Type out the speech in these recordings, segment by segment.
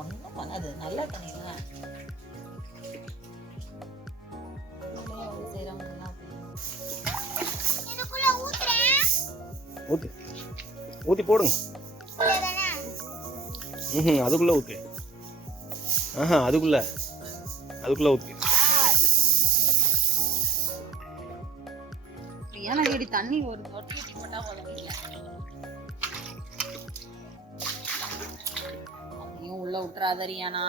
ஒன்றும் பண்ணாது, நல்லா பண்ணிங்க. ஊத்து ஊத்தி போடுங்க. அதுக்குள்ள ஊத்து. அதுக்குள்ள ஊத்து. ஏன்னா இடி தண்ணி ஒரு தொட்டி ஊத்தி போட்டா போதும். அதையும் உள்ள விட்டுறாதரியானா.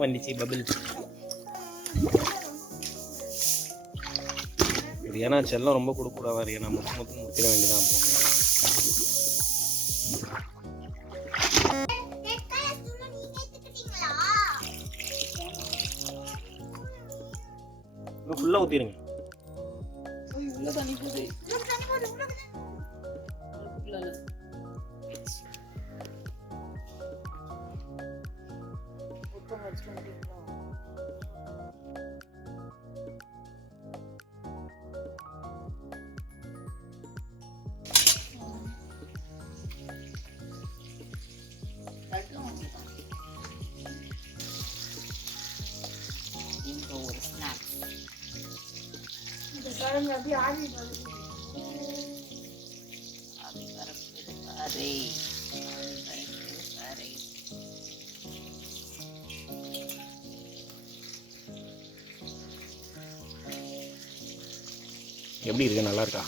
வந்துச்சு பபிள். ஏன்னா செல்லம் ரொம்ப கொடுக்கூடாது. ஏன்னா முத்து முத்திர வேண்டியதான் போகும். ஃபுல்லா ஊத்திடுங்க. உள்ள தண்ணி போகுது. ஒரு ஸ்நாக்ஸ் எப்படி இருக்கு? நல்லா இருக்கா?